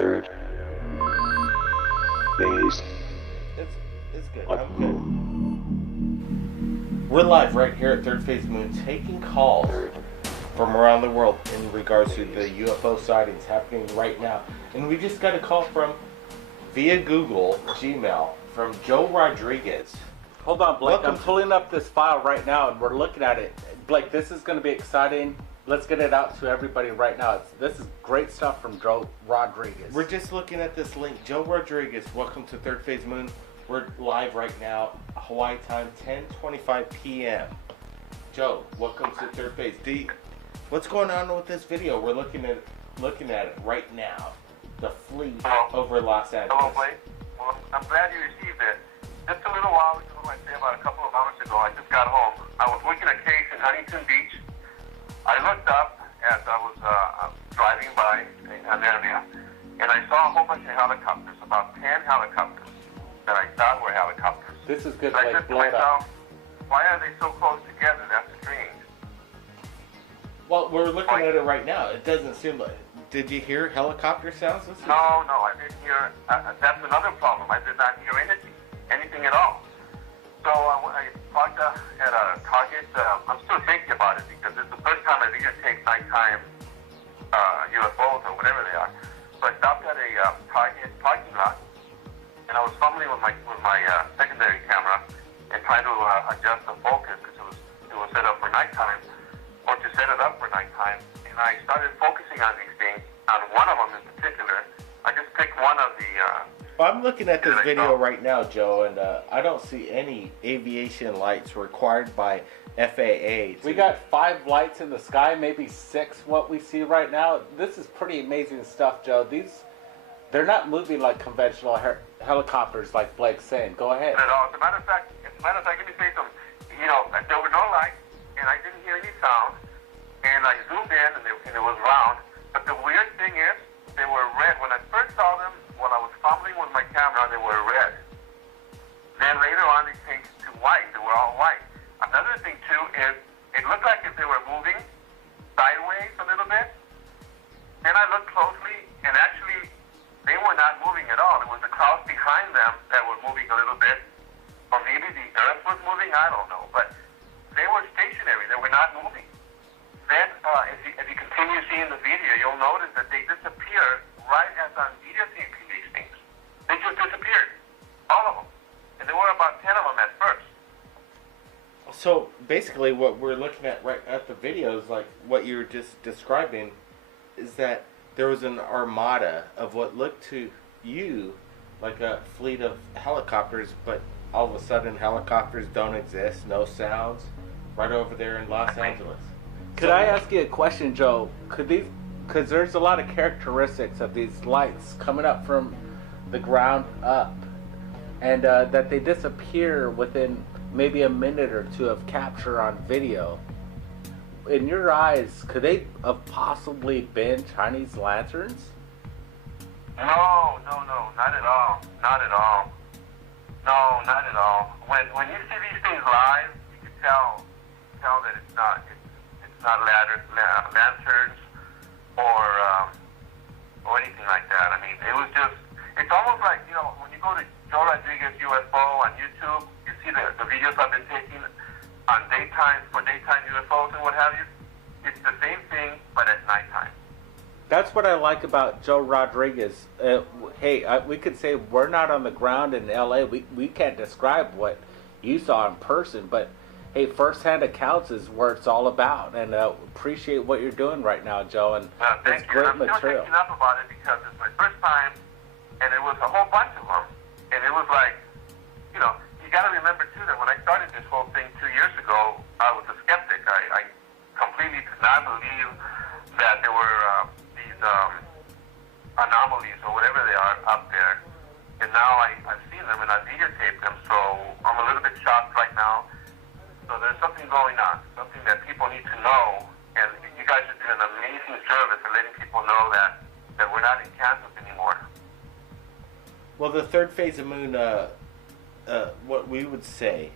Third phase. It's good. I'm good. We're live right here at Third Phase Moon, taking calls from around the world in regards to the UFO sightings happening right now. And we just got a call from via Google Gmail from Joe Rodriguez. Hold on, Blake. I'm pulling up this file right now, and we're looking at it. Blake, this is going to be exciting. Let's get it out to everybody right now. This is great stuff from Joe Rodriguez. We're just looking at this link. Joe Rodriguez, welcome to Third Phase Moon. We're live right now, Hawaii time, 10:25 p.m. Joe, welcome to Third Phase. What's going on with this video? We're looking at it right now. The fleet over Los Angeles. Hello, Blake. Well, I'm glad you received it. Just a little while ago, I'd say about a couple of hours ago, I just got home. I was working a case in Huntington Beach. I looked up as I was driving by an area, and I saw a whole bunch of helicopters, about 10 helicopters that I thought were helicopters. This is good, I Blake. said to Blow it up. myself, why are they so close together? That's strange. Well, we're looking at it right now. It doesn't seem like... Did you hear helicopter sounds? No, I didn't hear. That's another problem. I did not hear anything at all. So I parked at a Target. I'm still thinking about it because it's the first time I've ever taken nighttime UFOs or whatever they are. So I stopped at a Target parking lot, and I was fumbling with my secondary camera and trying to adjust the focus because it was set up for nighttime, or to set it up for nighttime. And I started focusing on these things. On one of them in particular, I just picked one of the. Well, I'm looking at this video right now, Joe, and I don't see any aviation lights required by FAA. We got 5 lights in the sky, maybe 6 what we see right now. This is pretty amazing stuff, Joe. They're not moving like conventional helicopters like Blake's saying. Go ahead. At all. As a matter of fact, let me say something. You know, there were no lights, and I didn't hear any sound, and I zoomed in, and it was round. But the weird thing is, they were red. When I first saw them, when I was fumbling with my camera, they were red. Then later on, they changed to white. They were all white. Another thing, too, is it looked like if they were moving sideways a little bit. Then I looked closely, and actually, they were not moving at all. It was the clouds behind them that were moving a little bit. Or maybe the earth was moving. I don't know. But they were stationary. They were not moving. Then, if you continue seeing the video, you'll notice that they disappear right as I'm videotaping these things. They just disappeared. All of them. And there were about 10 of them at first. So, basically, what we're looking at right at the video is like what you're just describing is that there was an armada of what looked to you like a fleet of helicopters, but all of a sudden helicopters don't exist, no sounds, right over there in Los Angeles. Could I ask you a question, Joe? Because there's a lot of characteristics of these lights coming up from the ground up, and that they disappear within maybe a minute or two of capture on video. In your eyes, could they have possibly been Chinese lanterns? No, not at all. Not at all. No, not at all. When you see these things live, you can tell that it's not lanterns or anything like that. I mean, it's almost like, you know, when you go to Joe Rodriguez UFO on YouTube, you see the videos I've been taking on daytime UFOs and what have you. It's the same thing, but at nighttime. That's what I like about Joe Rodriguez. We could say we're not on the ground in LA. We can't describe what you saw in person, but hey, first-hand accounts is where it's all about, and appreciate what you're doing right now, Joe, and it's great material. I'm still thinking up about it because it's my first time, and it was a whole bunch of them, and it was like, you know, you got to remember, too, that when I started this whole thing 2 years ago, I was a skeptic. I completely did not believe that there were these anomalies or whatever they are up there, and now I've seen them, and I've videotaped them, so I'm a little bit shocked right now. So there's something going on, something that people need to know, and you guys are doing an amazing service in letting people know that we're not in Kansas anymore. Well, the third phase of Moon, what we would say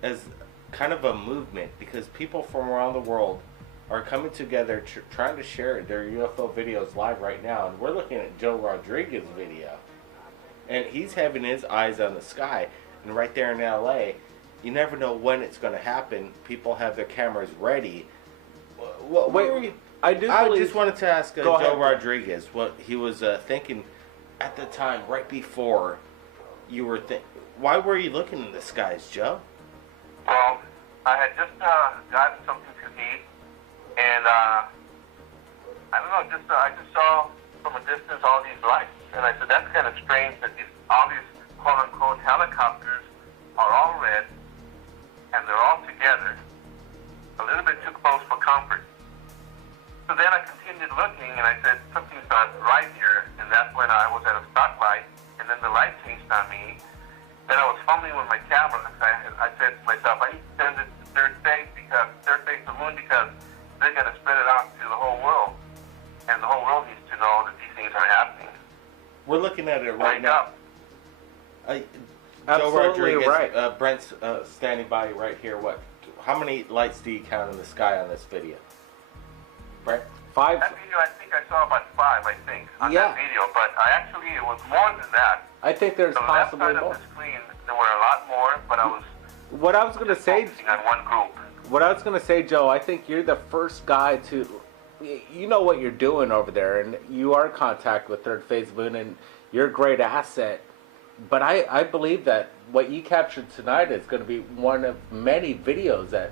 as kind of a movement, because people from around the world are coming together trying to share their UFO videos live right now. And we're looking at Joe Rodriguez's video. And he's having his eyes on the sky. And right there in LA, you never know when it's going to happen. People have their cameras ready. I just wanted to ask Joe Rodriguez what he was thinking at the time, right before you were why were you looking in the skies, Joe? Well, I had just gotten something to eat, and I don't know, I just saw from a distance all these lights, and I said, that's kind of strange that all these quote-unquote helicopters are all red, and they're all together, a little bit too close for comfort. So then I continued looking, and I said, something's not right here, and that's when I was at a stoplight, and then the light changed on me. Then I was fumbling with my camera, and I said to myself, I need to send it to third phase the moon, because they're going to spread it out to the whole world, and the whole world needs to know that these things are happening. We're looking at it right Wake now. up. Joe Rodriguez, right. Brent's standing by right here. How many lights do you count in the sky on this video? Brent? 5. That video, I think I saw about 5, on that video, but it was more than that. I think there's the possibly left side more. of the screen, there were a lot more, but I was What I was going to say, focusing on one group. What I was going to say, Joe, I think you're the first guy to, you know what you're doing over there, and you are in contact with Third Phase Moon, and you're a great asset. But I believe that what you captured tonight is going to be one of many videos that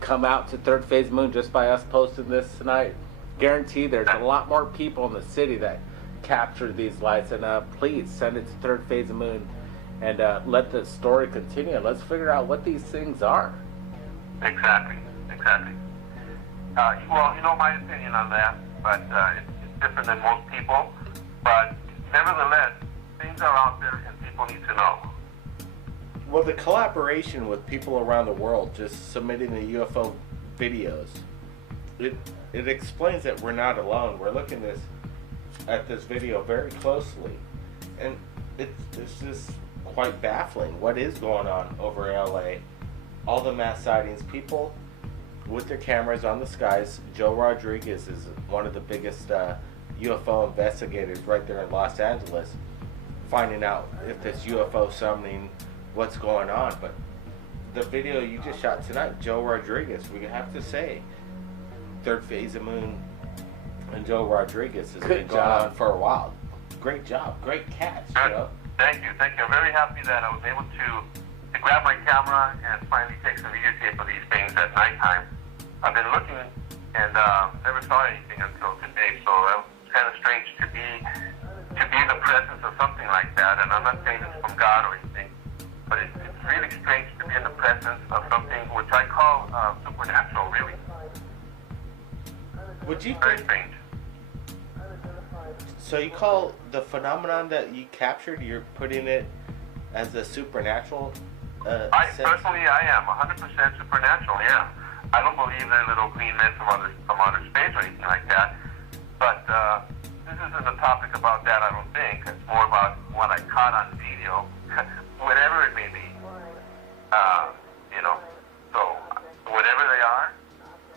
come out to Third Phase Moon just by us posting this tonight. Guarantee there's a lot more people in the city that capture these lights, and please send it to Third Phase Moon and let the story continue. Let's figure out what these things are. Exactly. Well, you know my opinion on that, but it's different than most people. But nevertheless, things are out there and people need to know. Well, the collaboration with people around the world just submitting the UFO videos, it explains that we're not alone. We're looking at this video very closely, and it's just quite baffling what is going on over in LA. All the mass sightings, people with their cameras on the skies. Joe Rodriguez is one of the biggest UFO investigators right there in Los Angeles, finding out if this UFO summoning, what's going on. But the video you just shot tonight, Joe Rodriguez, we have to say, Third Phase of Moon and Joe Rodriguez has been going on for a while. Great job, great catch, Joe. Thank you. I'm very happy that I was able to grab my camera and finally take some videotape of these things at nighttime. I've been looking and never saw anything until today, so it was kind of strange to be in the presence of something like that. And I'm not saying it's from God or anything, but it's really strange to be in the presence of something which I call supernatural, really. Would you Very strange. So you call the phenomenon that you captured, you're putting it as a supernatural Personally, I am 100% supernatural, yeah. I don't believe they're little green men from outer space or anything like that. But this isn't a topic about that, I don't think. It's more about what I caught on video, whatever it may be. So whatever they are,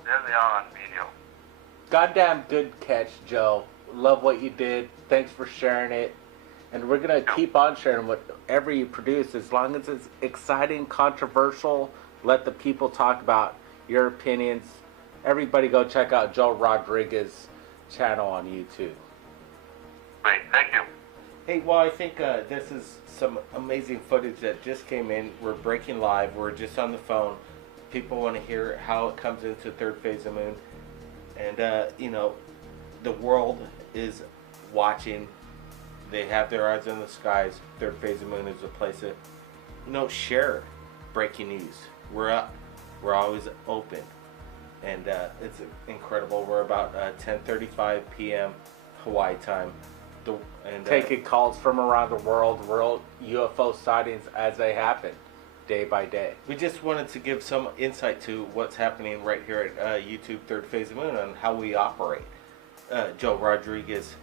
there they are on video. Goddamn good catch, Joe. Love what you did. Thanks for sharing it. And we're going to keep on sharing whatever you produce, as long as it's exciting, controversial. Let the people talk about your opinions. Everybody go check out Joe Rodriguez's channel on YouTube. Great, thank you. Hey, well, I think this is some amazing footage that just came in. We're breaking live. We're just on the phone. People want to hear how it comes into Third Phase of Moon. And, the world is watching. They have their eyes on the skies. Third Phase of Moon is a place that, share breaking news. We're up. We're always open. And it's incredible. We're about 10:35 p.m. Hawaii time. Taking calls from around the world UFO sightings as they happen, day by day. We just wanted to give some insight to what's happening right here at YouTube Third Phase of Moon and how we operate. Joe Rodriguez,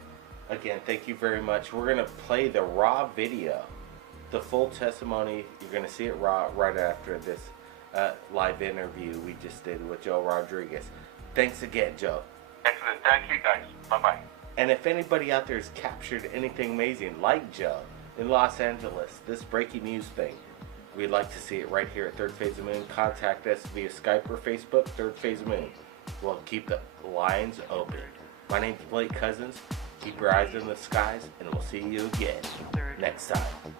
again, thank you very much. We're going to play the raw video, the full testimony. You're going to see it raw right after this live interview we just did with Joe Rodriguez. Thanks again, Joe. Excellent. Thank you, guys. Bye-bye. And if anybody out there has captured anything amazing like Joe in Los Angeles, this breaking news thing, we'd like to see it right here at Third Phase of Moon. Contact us via Skype or Facebook, Third Phase of Moon. We'll keep the lines open. My name's Blake Cousins. Keep your eyes in the skies, and we'll see you again next time.